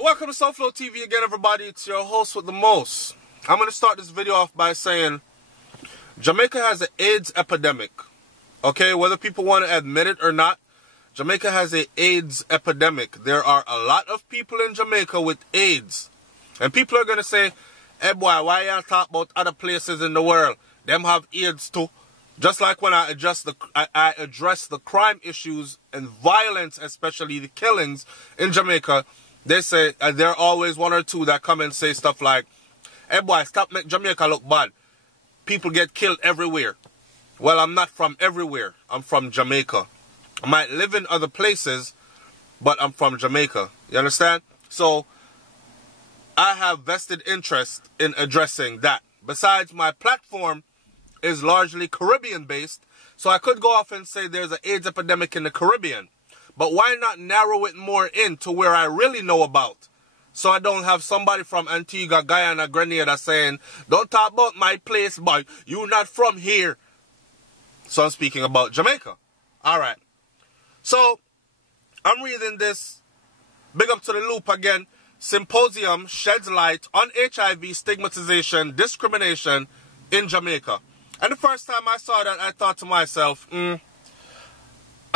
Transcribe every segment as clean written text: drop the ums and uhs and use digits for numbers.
Welcome to SouFLoTV again, everybody. It's your host with the most. I'm going to start this video off by saying Jamaica has an AIDS epidemic. Okay, whether people want to admit it or not, Jamaica has an AIDS epidemic. There are a lot of people in Jamaica with AIDS. And people are going to say, hey boy, why y'all talk about other places in the world? Them have AIDS too. Just like when I address the crime issues and violence, especially the killings in Jamaica, they say there are always one or two that come and say stuff like, hey boy, stop making Jamaica look bad. People get killed everywhere. Well, I'm not from everywhere. I'm from Jamaica. I might live in other places, but I'm from Jamaica. You understand? So, I have vested interest in addressing that. Besides, my platform is largely Caribbean-based, so I could go off and say there's an AIDS epidemic in the Caribbean. But why not narrow it more in to where I really know about? So I don't have somebody from Antigua, Guyana, Grenada saying, don't talk about my place, boy. You're not from here. So I'm speaking about Jamaica. Alright. So, I'm reading this. Big up to the loop again. Symposium sheds light on HIV stigmatization, discrimination in Jamaica. And the first time I saw that, I thought to myself,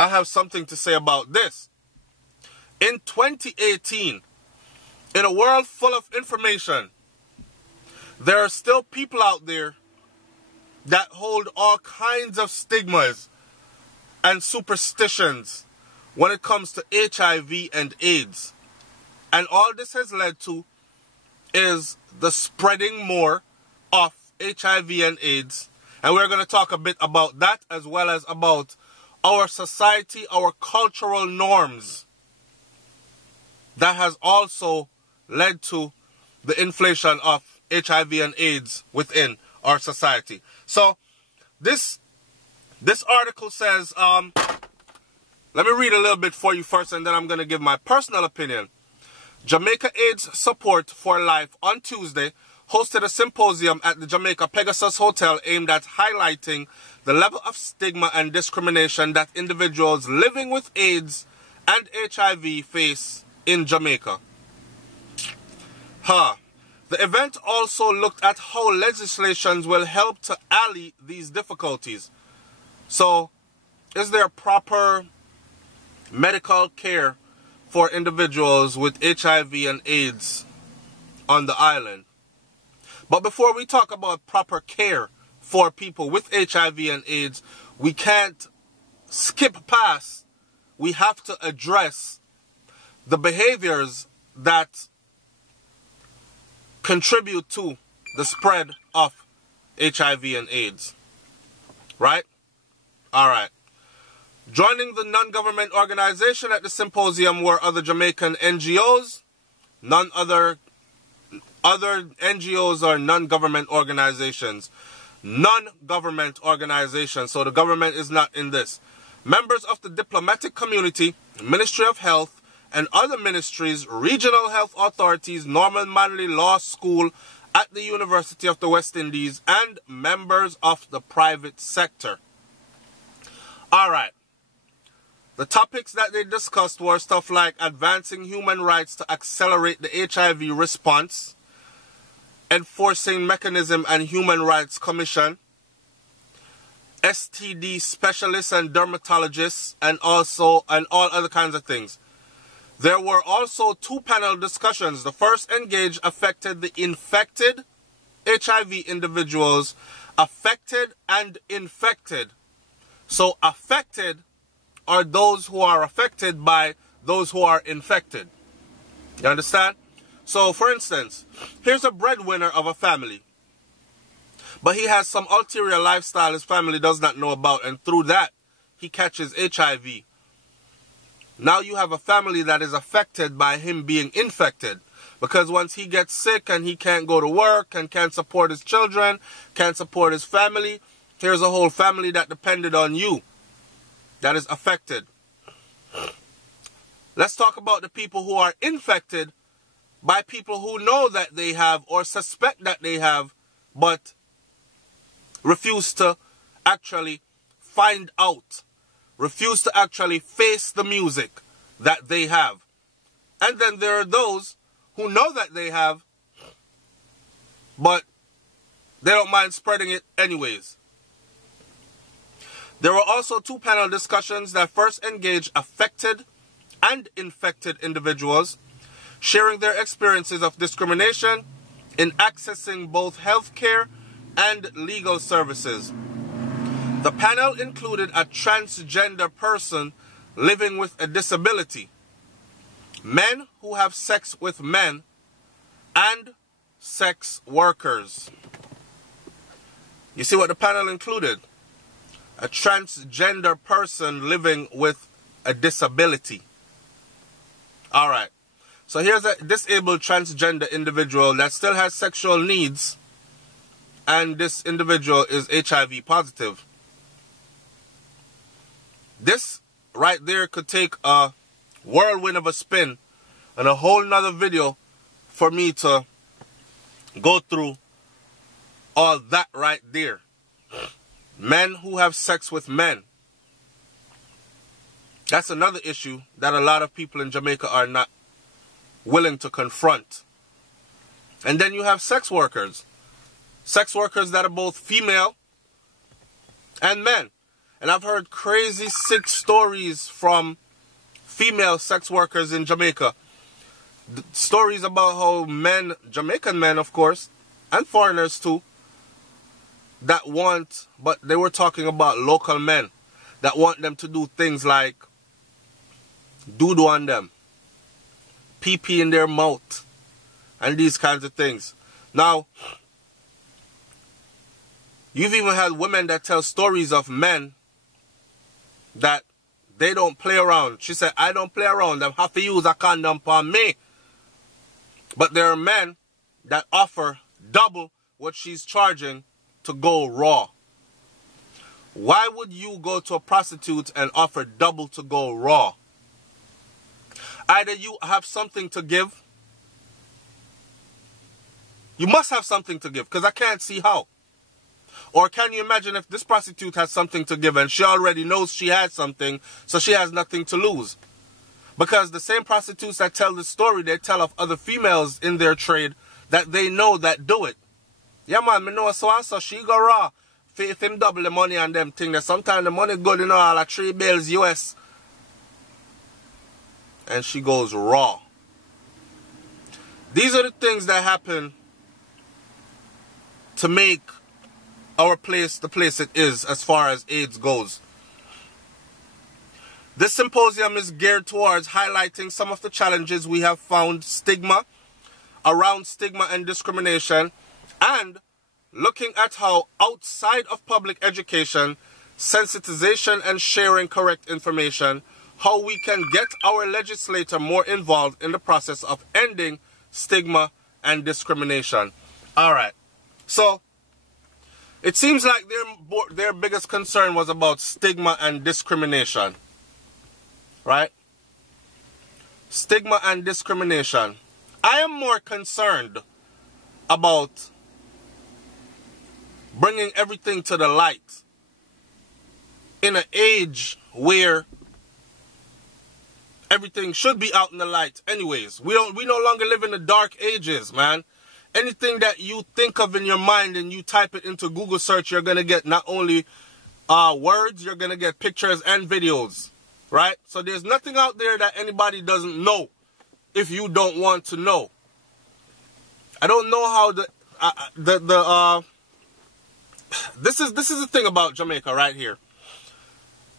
I have something to say about this. In 2018, in a world full of information, there are still people out there that hold all kinds of stigmas and superstitions when it comes to HIV and AIDS. And all this has led to is the spreading more of HIV and AIDS. And we're going to talk a bit about that, as well as about our society, our cultural norms that has also led to the inflation of HIV and AIDS within our society. So this article says, let me read a little bit for you first, and then I'm going to give my personal opinion. Jamaica AIDS Support for Life on Tuesday hosted a symposium at the Jamaica Pegasus Hotel aimed at highlighting the level of stigma and discrimination that individuals living with AIDS and HIV face in Jamaica. The event also looked at how legislations will help to allay these difficulties. So, is there proper medical care for individuals with HIV and AIDS on the island? But before we talk about proper care for people with HIV and AIDS, we can't skip past. We have to address the behaviors that contribute to the spread of HIV and AIDS. Right? Alright. Joining the non-government organization at the symposium were other Jamaican NGOs, other NGOs are non-government organizations. Non-government organizations. So the government is not in this. Members of the diplomatic community, Ministry of Health, and other ministries, regional health authorities, Norman Manley Law School at the University of the West Indies, and members of the private sector. Alright. The topics that they discussed were stuff like advancing human rights to accelerate the HIV response, Enforcing Mechanism and Human Rights Commission, STD specialists and dermatologists, and all other kinds of things. There were also two panel discussions. The first engaged affected the infected HIV individuals, affected and infected. So affected are those who are affected by those who are infected. You understand? So, for instance, here's a breadwinner of a family. But he has some ulterior lifestyle his family does not know about, and through that, he catches HIV. Now you have a family that is affected by him being infected. Because once he gets sick and he can't go to work and can't support his children, can't support his family, here's a whole family that depended on you that is affected. Let's talk about the people who are infected by people who know that they have or suspect that they have, but refuse to actually find out, refuse to actually face the music that they have. And then there are those who know that they have, but they don't mind spreading it anyways. There were also 2 panel discussions that first engaged affected and infected individuals, sharing their experiences of discrimination in accessing both healthcare and legal services. The panel included a transgender person living with a disability, men who have sex with men, and sex workers. You see what the panel included? A transgender person living with a disability. Alright, so here's a disabled transgender individual that still has sexual needs, and this individual is HIV positive. This right there could take a whirlwind of a spin and a whole nother video for me to go through all that right there. Men who have sex with men. That's another issue that a lot of people in Jamaica are not willing to confront. And then you have sex workers. Sex workers that are both female and men. And I've heard crazy, sick stories from female sex workers in Jamaica. Stories about how men, Jamaican men of course, and foreigners too, that want, but they were talking about local men, that want them to do things like doo-doo on them, pee-pee in their mouth, and these kinds of things. Now, you've even had women that tell stories of men that they don't play around. She said, I don't play around. They have to use a condom on me. But there are men that offer double what she's charging to go raw. Why would you go to a prostitute and offer double to go raw? Either you have something to give. You must have something to give, because I can't see how. Or can you imagine if this prostitute has something to give and she already knows she has something, so she has nothing to lose? Because the same prostitutes that tell this story, they tell of other females in their trade that they know that do it. Yeah man, me know so and so, she go raw. If him double the money on them thing, that sometimes the money good, you know, all like 3 bills US. And she goes raw. These are the things that happen to make our place the place it is as far as AIDS goes. This symposium is geared towards highlighting some of the challenges we have found around stigma and discrimination, and looking at how outside of public education, sensitization and sharing correct information, how we can get our legislator more involved in the process of ending stigma and discrimination. Alright, so it seems like their biggest concern was about stigma and discrimination. Right? Stigma and discrimination. I am more concerned about bringing everything to the light in an age where everything should be out in the light anyways. We no longer live in the dark ages, man. Anything that you think of in your mind and you type it into Google search, you're going to get not only words, you're going to get pictures and videos, right? So there's nothing out there that anybody doesn't know if you don't want to know. I don't know how this is the thing about Jamaica right here.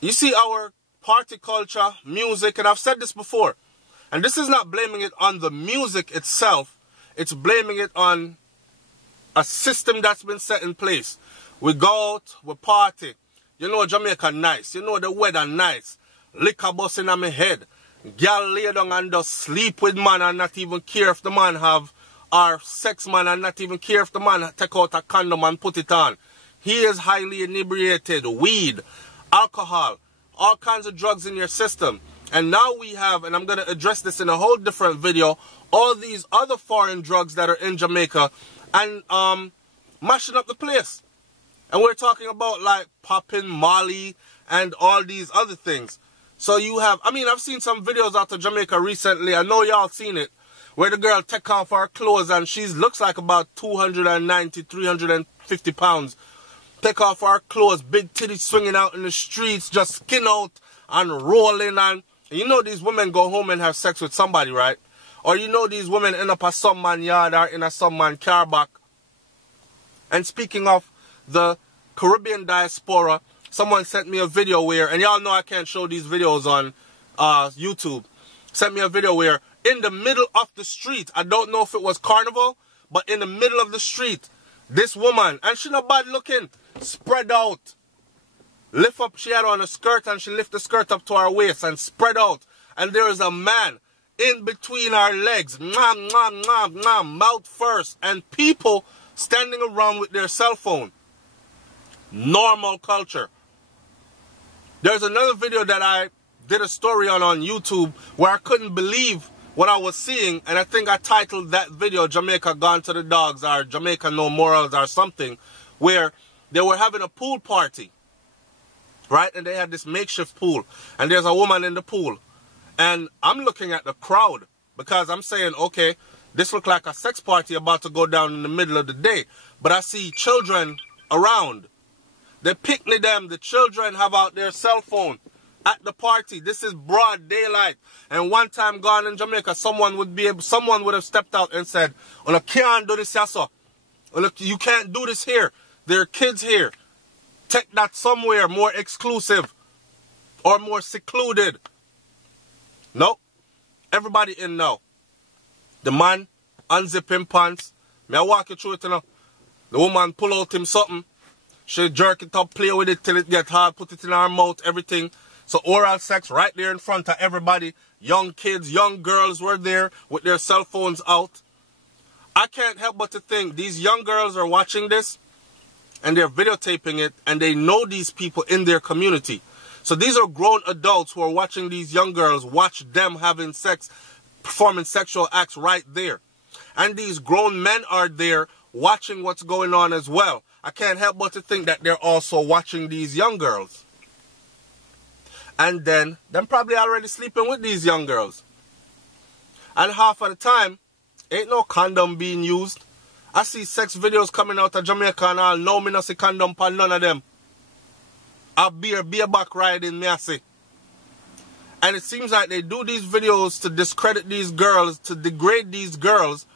You see our party culture, music, and I've said this before, and this is not blaming it on the music itself. It's blaming it on a system that's been set in place. We go out, we party. You know Jamaica nice. You know the weather nice. Liquor busting on my head. Girl lay down and just sleep with man and not even care if the man have, or sex man and not even care if the man take out a condom and put it on. He is highly inebriated. Weed, alcohol, all kinds of drugs in your system. And now we have, and I'm going to address this in a whole different video, all these other foreign drugs that are in Jamaica and mashing up the place. And we're talking about like popping, Molly, and all these other things. So you have, I mean, I've seen some videos out of Jamaica recently. I know y'all seen it, where the girl take off her clothes and she looks like about 290, 350 pounds. Take off her clothes, big titties swinging out in the streets, just skin out and rolling. And you know these women go home and have sex with somebody, right? Or you know these women end up at some man's yard or in a some man's car back. And speaking of the Caribbean diaspora, someone sent me a video where, and y'all know I can't show these videos on YouTube, sent me a video where in the middle of the street, I don't know if it was Carnival, but in the middle of the street, this woman, and she not bad looking, spread out, lift up, she had on a skirt and she lift the skirt up to her waist and spread out. And there is a man in between her legs, mouth first, and people standing around with their cell phone. Normal culture. There's another video that I did a story on YouTube where I couldn't believe what I was seeing, and I think I titled that video Jamaica Gone to the Dogs or Jamaica No Morals or something, where they were having a pool party, right? And they had this makeshift pool, and there's a woman in the pool, and I'm looking at the crowd because I'm saying, okay, this looks like a sex party about to go down in the middle of the day, but I see children around. They picnic them, the children have out their cell phone at the party. This is broad daylight. And one time gone in Jamaica, someone would have stepped out and said, "Oh, you can't do this here, so. You can't do this here. There are kids here. Take that somewhere more exclusive or more secluded." Nope. Everybody in now. The man unzip him pants. May I walk you through it now? The woman pull out him something. She jerk it up, play with it till it get hard, put it in her mouth, everything. So oral sex right there in front of everybody. Young kids, young girls were there with their cell phones out. I can't help but to think these young girls are watching this and they're videotaping it and they know these people in their community. So these are grown adults who are watching these young girls, watch them having sex, performing sexual acts right there. And these grown men are there watching what's going on as well. I can't help but to think that they're also watching these young girls. And then, them probably already sleeping with these young girls. And half of the time, ain't no condom being used. I see sex videos coming out of Jamaica and all, no, me not see condom for none of them. A beer back riding, me I see. And it seems like they do these videos to discredit these girls, to degrade these girls,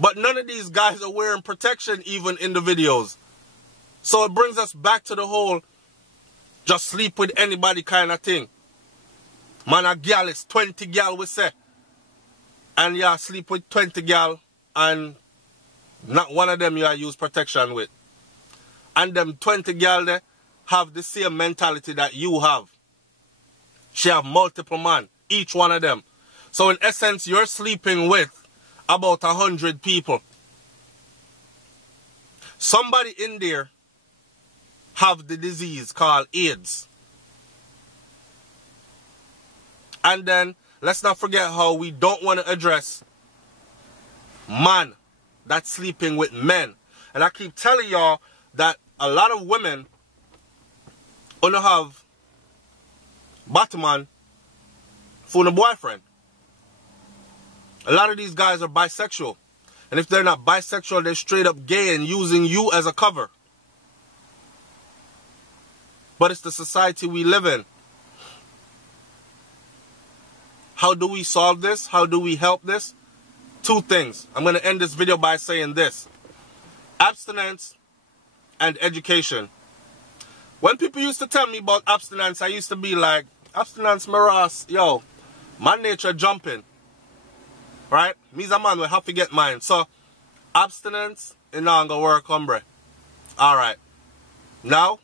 but none of these guys are wearing protection even in the videos. So it brings us back to the whole just sleep with anybody kind of thing. Man, a girl is 20 girl, we say. And you sleep with 20 girl and not one of them you use protection with. And them 20 girl there have the same mentality that you have. She have multiple men, each one of them. So in essence, you're sleeping with about 100 people. Somebody in there have the disease called AIDS. And then let's not forget how we don't want to address man that's sleeping with men. And I keep telling y'all that a lot of women only have Batman for a boyfriend. A lot of these guys are bisexual. And if they're not bisexual, they're straight up gay and using you as a cover. But it's the society we live in. How do we solve this? How do we help this? Two things. I'm going to end this video by saying this. Abstinence and education. When people used to tell me about abstinence, I used to be like, abstinence, Maras, yo, my nature jumping. Right? Me's a man will have to get mine. So, abstinence, it not gonna work, hombre. Alright. Now,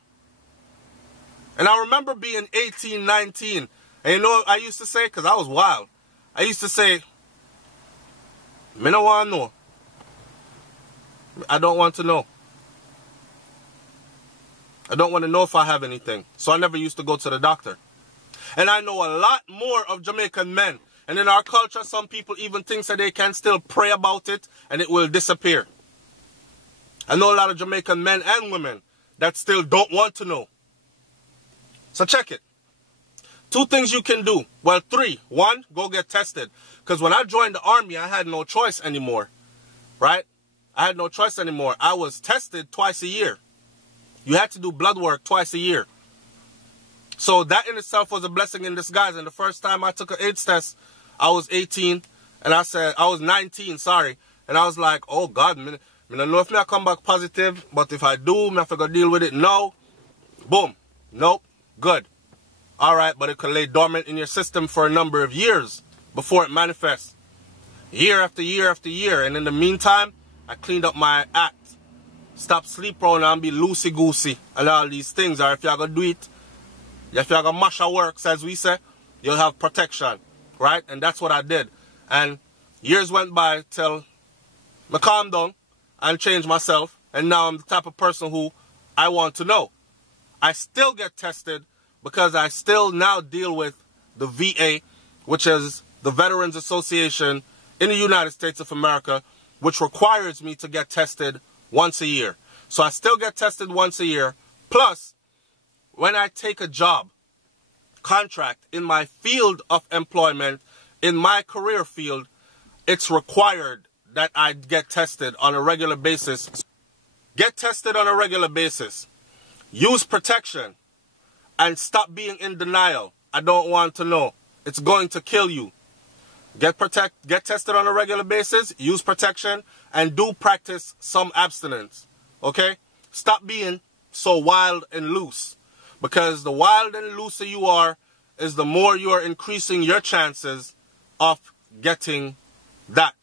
and I remember being 18, 19. And you know what I used to say? Because I was wild. I used to say, me no want to know. I don't want to know. I don't want to know if I have anything. So I never used to go to the doctor. And I know a lot more of Jamaican men. And in our culture, some people even think that they can still pray about it and it will disappear. I know a lot of Jamaican men and women that still don't want to know. So check it. Two things you can do. Well, three. One, go get tested. Because when I joined the army, I had no choice anymore. Right? I had no choice anymore. I was tested twice a year. You had to do blood work twice a year. So that in itself was a blessing in disguise. And the first time I took an AIDS test, I was 18. And I was 19, sorry. And I was like, oh God, I don't know if I come back positive. But if I do, I have to go deal with it. No. Boom. Nope. Good. All right, but it could lay dormant in your system for a number of years before it manifests. Year after year after year. And in the meantime, I cleaned up my act. Stop sleep around and be loosey-goosey and all these things. Or if you're going to do it, if you're going to mash your works, as we say, you'll have protection. Right? And that's what I did. And years went by till I calmed down and changed myself. And now I'm the type of person who I want to know. I still get tested because I still now deal with the VA, which is the Veterans Association in the United States of America, which requires me to get tested once a year. So I still get tested once a year. Plus, when I take a job, contract in my field of employment, in my career field, it's required that I get tested on a regular basis. Get tested on a regular basis. Use protection. And stop being in denial. I don't want to know. It's going to kill you. Get tested on a regular basis. Use protection. And do practice some abstinence. Okay? Stop being so wild and loose. Because the wild and looser you are, is the more you are increasing your chances of getting that.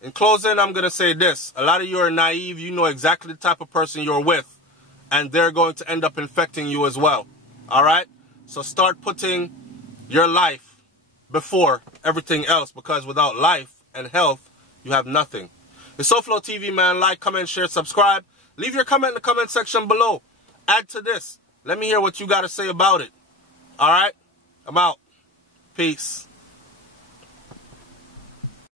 In closing, I'm going to say this. A lot of you are naive. You know exactly the type of person you're with. And they're going to end up infecting you as well. All right? So start putting your life before everything else. Because without life and health, you have nothing. It's SouFLoTV, man. Like, comment, share, subscribe. Leave your comment in the comment section below. Add to this. Let me hear what you got to say about it. All right? I'm out. Peace.